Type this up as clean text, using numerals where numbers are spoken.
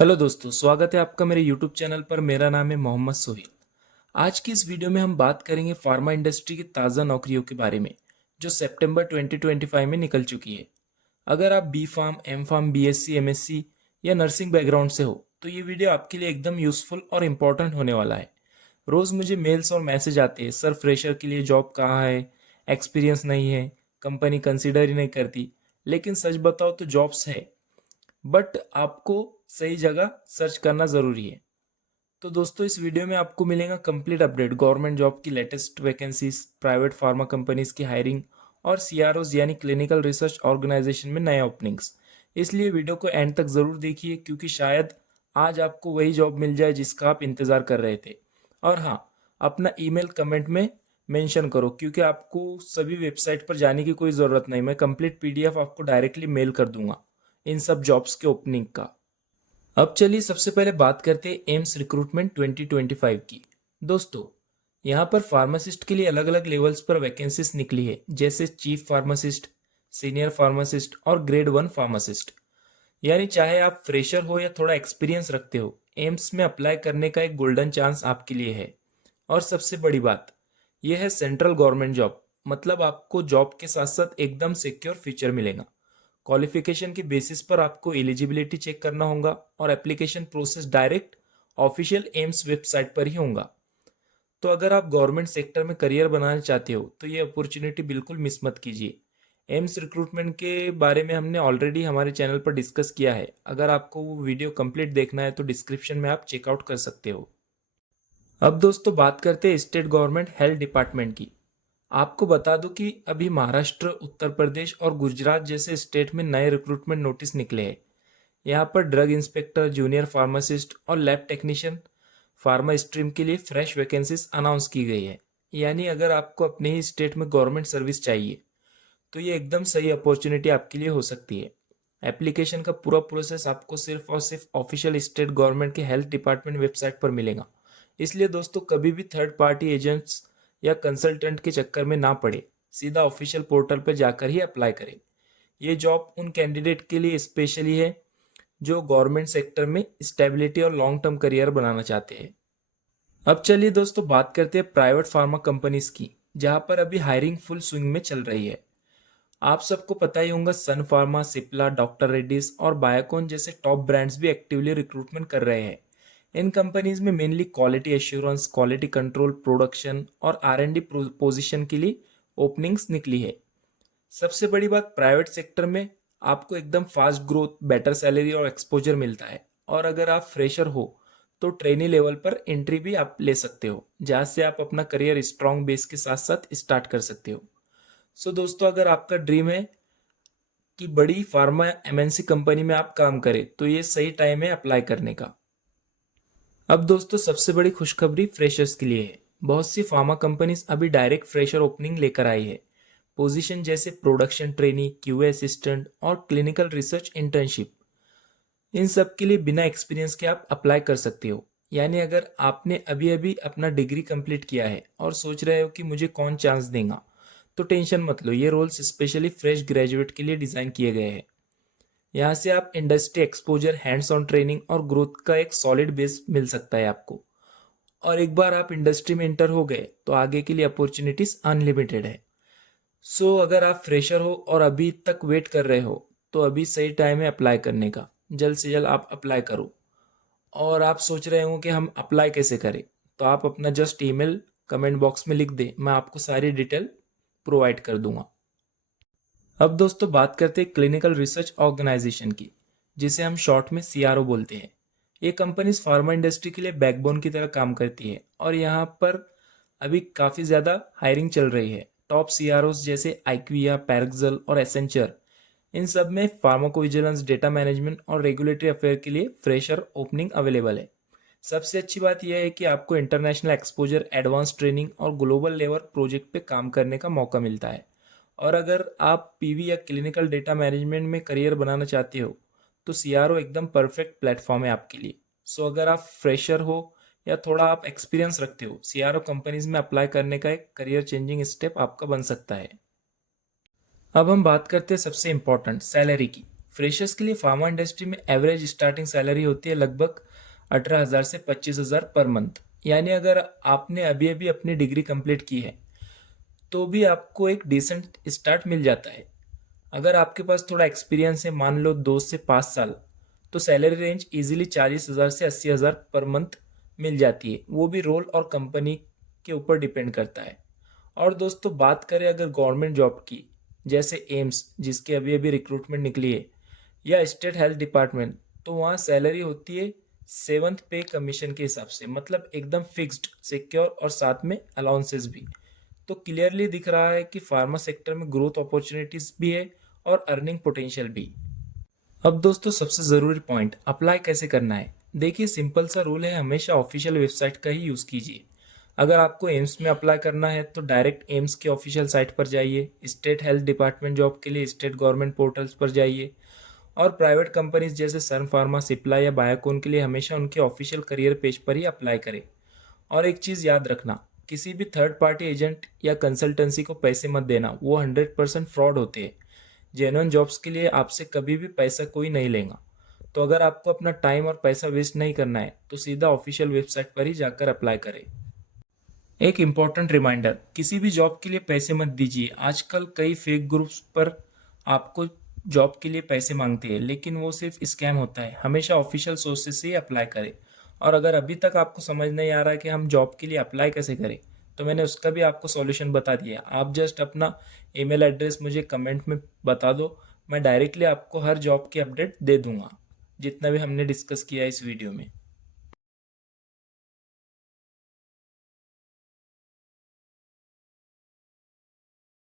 Hello दोस्तों, स्वागत है आपका मेरे यूट्यूब चैनल पर। मेरा नाम है मोहम्मद सोहेल। आज की इस वीडियो में हम बात करेंगे फार्मा इंडस्ट्री की ताज़ा नौकरियों के बारे में जो सितंबर 2025 में निकल चुकी है। अगर आप B Pharm, M Pharm, BSc, MSc या नर्सिंग बैकग्राउंड से हो तो ये वीडियो आपके लिए एकदम यूजफुल और इम्पोर्टेंट होने वाला है। रोज़ मुझे मेल्स और मैसेज आते हैं, सर फ्रेशर के लिए जॉब कहाँ है, एक्सपीरियंस नहीं है, कंपनी कंसिडर ही नहीं करती। लेकिन सच बताओ तो जॉब्स है, बट आपको सही जगह सर्च करना ज़रूरी है। तो दोस्तों, इस वीडियो में आपको मिलेगा कंप्लीट अपडेट गवर्नमेंट जॉब की latest vacancies, private pharma companies की हायरिंग और सीआरओज यानी क्लिनिकल रिसर्च ऑर्गेनाइजेशन में नए ओपनिंग्स। इसलिए वीडियो को एंड तक ज़रूर देखिए, क्योंकि शायद आज आपको वही जॉब मिल जाए जिसका आप इंतज़ार कर रहे थे। और हाँ, अपना ईमेल कमेंट में मेंशन करो, क्योंकि आपको सभी वेबसाइट पर जाने की कोई ज़रूरत नहीं। मैं कंप्लीट पीडीएफ आपको डायरेक्टली मेल कर दूंगा इन सब जॉब्स के ओपनिंग का। अब चलिए सबसे पहले बात करते हैं एम्स रिक्रूटमेंट 2025 की। दोस्तों, यहाँ पर फार्मासिस्ट के लिए अलग अलग लेवल्स पर वैकेंसीज निकली है, जैसे चीफ फार्मासिस्ट, सीनियर फार्मासिस्ट और ग्रेड 1 फार्मासिस्ट। यानी चाहे आप फ्रेशर हो या थोड़ा एक्सपीरियंस रखते हो, एम्स में अप्लाई करने का एक गोल्डन चांस आपके लिए है। और सबसे बड़ी बात यह है सेंट्रल गवर्नमेंट जॉब, मतलब आपको जॉब के साथ साथ एकदम सिक्योर फ्यूचर मिलेगा। क्वालिफिकेशन के बेसिस पर आपको एलिजिबिलिटी चेक करना होगा और application process direct official AIIMS website पर ही होगा। तो अगर आप गवर्नमेंट सेक्टर में करियर बनाना चाहते हो तो ये अपॉर्चुनिटी बिल्कुल मिस मत कीजिए। एम्स रिक्रूटमेंट के बारे में हमने ऑलरेडी हमारे चैनल पर डिस्कस किया है। अगर आपको वो वीडियो कंप्लीट देखना है तो डिस्क्रिप्शन में आप चेकआउट कर सकते हो। अब दोस्तों, बात करते हैं स्टेट गवर्नमेंट हेल्थ डिपार्टमेंट की। आपको बता दूं कि अभी महाराष्ट्र, उत्तर प्रदेश और गुजरात जैसे स्टेट में नए रिक्रूटमेंट नोटिस निकले हैं। यहाँ पर ड्रग इंस्पेक्टर, जूनियर फार्मासिस्ट और लैब टेक्नीशियन फार्मा स्ट्रीम के लिए फ्रेश वैकेंसीज अनाउंस की गई है। यानी अगर आपको अपने ही स्टेट में गवर्नमेंट सर्विस चाहिए तो ये एकदम सही अपॉर्चुनिटी आपके लिए हो सकती है। एप्लीकेशन का पूरा प्रोसेस आपको सिर्फ और सिर्फ ऑफिशियल स्टेट गवर्नमेंट के हेल्थ डिपार्टमेंट वेबसाइट पर मिलेगा। इसलिए दोस्तों, कभी भी थर्ड पार्टी एजेंट्स या कंसल्टेंट के चक्कर में ना पड़े, सीधा ऑफिशियल पोर्टल पर जाकर ही अप्लाई करें। ये जॉब उन कैंडिडेट के लिए स्पेशली है जो गवर्नमेंट सेक्टर में स्टेबिलिटी और लॉन्ग टर्म करियर बनाना चाहते हैं। अब चलिए दोस्तों, बात करते हैं प्राइवेट फार्मा कंपनीज की, जहां पर अभी हायरिंग फुल स्विंग में चल रही है। आप सबको पता ही होगा, सन फार्मा, सिप्ला, डॉक्टर रेड्डीज और बायोकॉन जैसे टॉप ब्रांड्स भी एक्टिवली रिक्रूटमेंट कर रहे हैं। इन कंपनीज में mainly quality assurance, quality control, production और आर&डी पोजीशन के लिए ओपनिंग्स निकली है। सबसे बड़ी बात, प्राइवेट सेक्टर में आपको एकदम फास्ट ग्रोथ, बेटर सैलरी और एक्सपोजर मिलता है। और अगर आप फ्रेशर हो तो ट्रेनी लेवल पर एंट्री भी आप ले सकते हो, जहां से आप अपना करियर स्ट्रॉन्ग बेस के साथ साथ स्टार्ट कर सकते हो। सो दोस्तों, अगर आपका ड्रीम है कि बड़ी फार्मा एमएनसी कंपनी में आप काम करें तो ये सही टाइम है अप्लाई करने का। अब दोस्तों, सबसे बड़ी खुशखबरी फ्रेशर्स के लिए है। बहुत सी फार्मा कंपनीज अभी डायरेक्ट फ्रेशर ओपनिंग लेकर आई है। पोजीशन जैसे प्रोडक्शन ट्रेनी, क्यूए असिस्टेंट और क्लिनिकल रिसर्च इंटर्नशिप, इन सब के लिए बिना एक्सपीरियंस के आप अप्लाई कर सकते हो। यानी अगर आपने अभी अभी अपना डिग्री कंप्लीट किया है और सोच रहे हो कि मुझे कौन चांस देगा, तो टेंशन मत लो, ये रोल्स स्पेशली फ्रेश ग्रेजुएट के लिए डिज़ाइन किए गए हैं। यहाँ से आप industry exposure, hands on training और ग्रोथ का एक सॉलिड बेस मिल सकता है आपको। और एक बार आप इंडस्ट्री में एंटर हो गए तो आगे के लिए अपॉर्चुनिटीज अनलिमिटेड है। सो अगर आप फ्रेशर हो और अभी तक वेट कर रहे हो तो अभी सही टाइम है अप्लाई करने का। जल्द से जल्द आप अप्लाई करो। और आप सोच रहे हो कि हम अप्लाई कैसे करें, तो आप अपना जस्ट ईमेल कमेंट बॉक्स में लिख दें, मैं आपको सारी डिटेल प्रोवाइड कर दूंगा। अब दोस्तों, बात करते हैं क्लिनिकल रिसर्च ऑर्गेनाइजेशन की, जिसे हम शॉर्ट में सीआरओ बोलते हैं। ये कंपनीज फार्मा इंडस्ट्री के लिए बैकबोन की तरह काम करती है और यहाँ पर अभी काफ़ी ज़्यादा हायरिंग चल रही है। टॉप सीआरओज जैसे आइक्विया, पैरक्सल और एसेंचर, इन सब में फार्माकोविजिलेंस, डेटा मैनेजमेंट और रेगुलेटरी अफेयर के लिए फ्रेशर ओपनिंग अवेलेबल है। सबसे अच्छी बात यह है कि आपको इंटरनेशनल एक्सपोजर, एडवांस ट्रेनिंग और ग्लोबल लेवल प्रोजेक्ट पे काम करने का मौका मिलता है। और अगर आप पीवी या क्लिनिकल डेटा मैनेजमेंट में करियर बनाना चाहते हो तो सीआरओ एकदम परफेक्ट प्लेटफॉर्म है आपके लिए। सो अगर आप फ्रेशर हो या थोड़ा आप एक्सपीरियंस रखते हो, सीआरओ कंपनीज में अप्लाई करने का एक करियर चेंजिंग स्टेप आपका बन सकता है। अब हम बात करते हैं सबसे इम्पोर्टेंट, सैलरी की। फ्रेशर्स के लिए फार्मा इंडस्ट्री में एवरेज स्टार्टिंग सैलरी होती है लगभग 18,000 से 25,000 पर मंथ। यानी अगर आपने अभी अभी अपनी डिग्री कंप्लीट की है तो भी आपको एक डिसेंट स्टार्ट मिल जाता है। अगर आपके पास थोड़ा एक्सपीरियंस है, मान लो 2 से 5 साल, तो सैलरी रेंज इजीली 40,000 से 80,000 पर मंथ मिल जाती है। वो भी रोल और कंपनी के ऊपर डिपेंड करता है। और दोस्तों, बात करें अगर गवर्नमेंट जॉब की, जैसे एम्स जिसके अभी अभी रिक्रूटमेंट निकली है, या स्टेट हेल्थ डिपार्टमेंट, तो वहाँ सैलरी होती है 7th पे कमीशन के हिसाब से, मतलब एकदम फिक्स्ड, सिक्योर और साथ में अलाउंसेस भी। तो क्लियरली दिख रहा है कि फार्मा सेक्टर में ग्रोथ अपॉर्चुनिटीज भी है और अर्निंग पोटेंशियल भी। अब दोस्तों, सबसे ज़रूरी पॉइंट, अप्लाई कैसे करना है। देखिए, सिंपल सा रूल है, हमेशा ऑफिशियल वेबसाइट का ही यूज़ कीजिए। अगर आपको एम्स में अप्लाई करना है तो डायरेक्ट एम्स के ऑफिशियल साइट पर जाइए। स्टेट हेल्थ डिपार्टमेंट जॉब के लिए स्टेट गवर्नमेंट पोर्टल्स पर जाइए। और प्राइवेट कंपनीज जैसे सन फार्मा, सिप्ला या बायोकॉन के लिए हमेशा उनके ऑफिशियल करियर पेज पर ही अप्लाई करें। और एक चीज़ याद रखना, किसी भी थर्ड पार्टी एजेंट या कंसल्टेंसी को पैसे मत देना, वो 100% फ्रॉड होते हैं। जेन्युइन जॉब्स के लिए आपसे कभी भी पैसा कोई नहीं लेगा। तो अगर आपको अपना टाइम और पैसा वेस्ट नहीं करना है तो सीधा ऑफिशियल वेबसाइट पर ही जाकर अप्लाई करें। एक इम्पॉर्टेंट रिमाइंडर, किसी भी जॉब के लिए पैसे मत दीजिए। आजकल कई फेक ग्रुप्स पर आपको जॉब के लिए पैसे मांगते हैं, लेकिन वो सिर्फ स्कैम होता है। हमेशा ऑफिशियल सोर्सेज से ही अप्लाई करें। और अगर अभी तक आपको समझ नहीं आ रहा है कि हम जॉब के लिए अप्लाई कैसे करें, तो मैंने उसका भी आपको सॉल्यूशन बता दिया। आप जस्ट अपना ईमेल एड्रेस मुझे कमेंट में बता दो, मैं डायरेक्टली आपको हर जॉब की अपडेट दे दूंगा, जितना भी हमने डिस्कस किया इस वीडियो में।